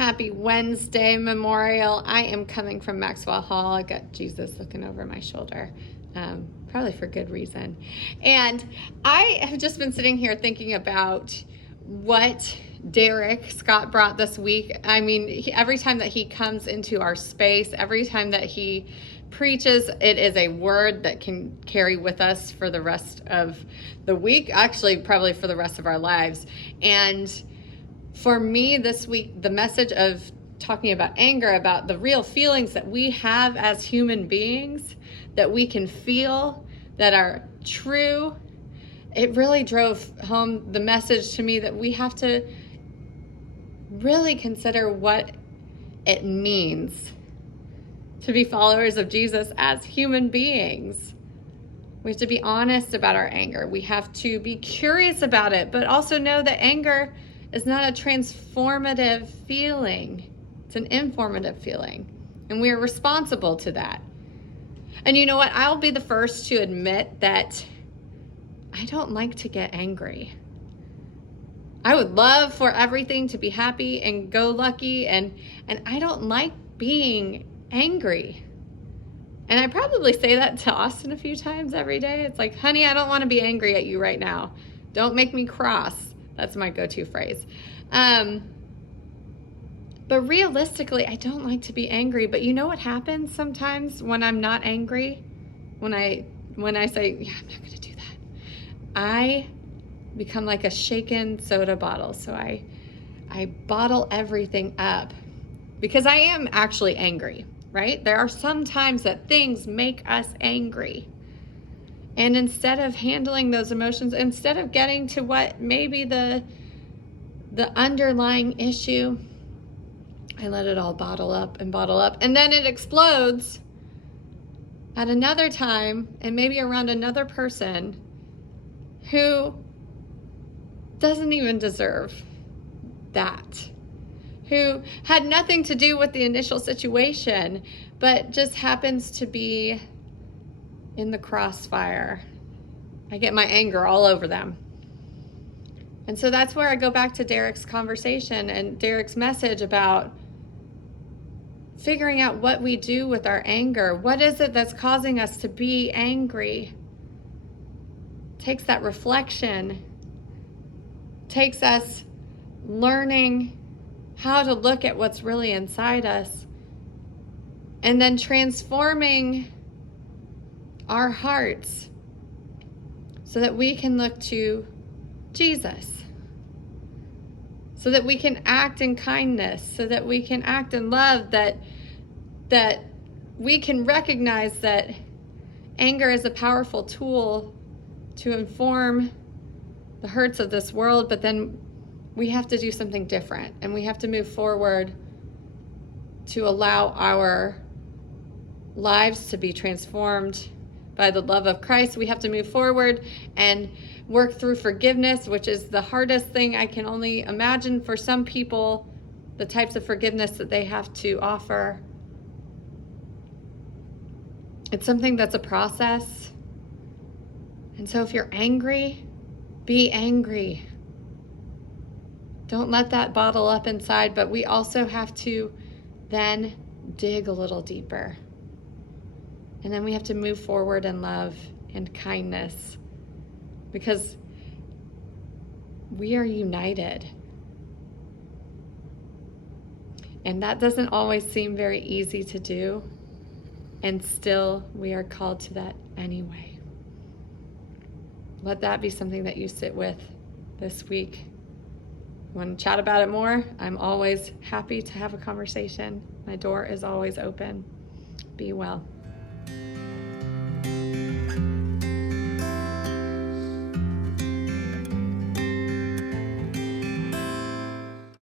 Happy Wednesday Memorial. I am coming from Maxwell Hall. I got Jesus looking over my shoulder, probably for good reason. And I have just been sitting here thinking about what Derrick Scott brought this week. I mean, every time that he comes into our space, every time that he preaches, it is a word that can carry with us for the rest of the week, actually probably for the rest of our lives. And for me this week, the message of talking about anger, about the real feelings that we have as human beings, that we can feel, that are true, it really drove home the message to me that we have to really consider what it means to be followers of Jesus as human beings. We have to be honest about our anger. We have to be curious about it, but also know that anger is not a transformative feeling. It's an informative feeling, and we are responsible to that. And you know what? I'll be the first to admit that I don't like to get angry. I would love for everything to be happy and go lucky, and I don't like being angry. And I probably say that to Austin a few times every day. It's like, honey, I don't want to be angry at you right now. Don't make me cross. That's my go-to phrase. But realistically, I don't like to be angry. But you know what happens sometimes when I'm not angry? When I say, yeah, I'm not going to do that. I become like a shaken soda bottle. So I bottle everything up because I am actually angry, right? There are some times that things make us angry. And instead of handling those emotions, instead of getting to what maybe the underlying issue, I let it all bottle up. And then it explodes at another time and maybe around another person who doesn't even deserve that, who had nothing to do with the initial situation, but just happens to be in the crossfire. I get my anger all over them. And so that's where I go back to Derrick's conversation and Derrick's message about figuring out what we do with our anger. What is it that's causing us to be angry? Takes that reflection, takes us learning how to look at what's really inside us, and then transforming our hearts so that we can look to Jesus, so that we can act in kindness, so that we can act in love, that we can recognize that anger is a powerful tool to inform the hurts of this world, but then we have to do something different, and we have to move forward to allow our lives to be transformed by the love of Christ. We have to move forward and work through forgiveness, which is the hardest thing I can only imagine for some people, the types of forgiveness that they have to offer. It's something that's a process. And so if you're angry, be angry. Don't let that bottle up inside, but we also have to then dig a little deeper. And then we have to move forward in love and kindness because we are united. And that doesn't always seem very easy to do. And still, we are called to that anyway. Let that be something that you sit with this week. Want to chat about it more? I'm always happy to have a conversation. My door is always open. Be well.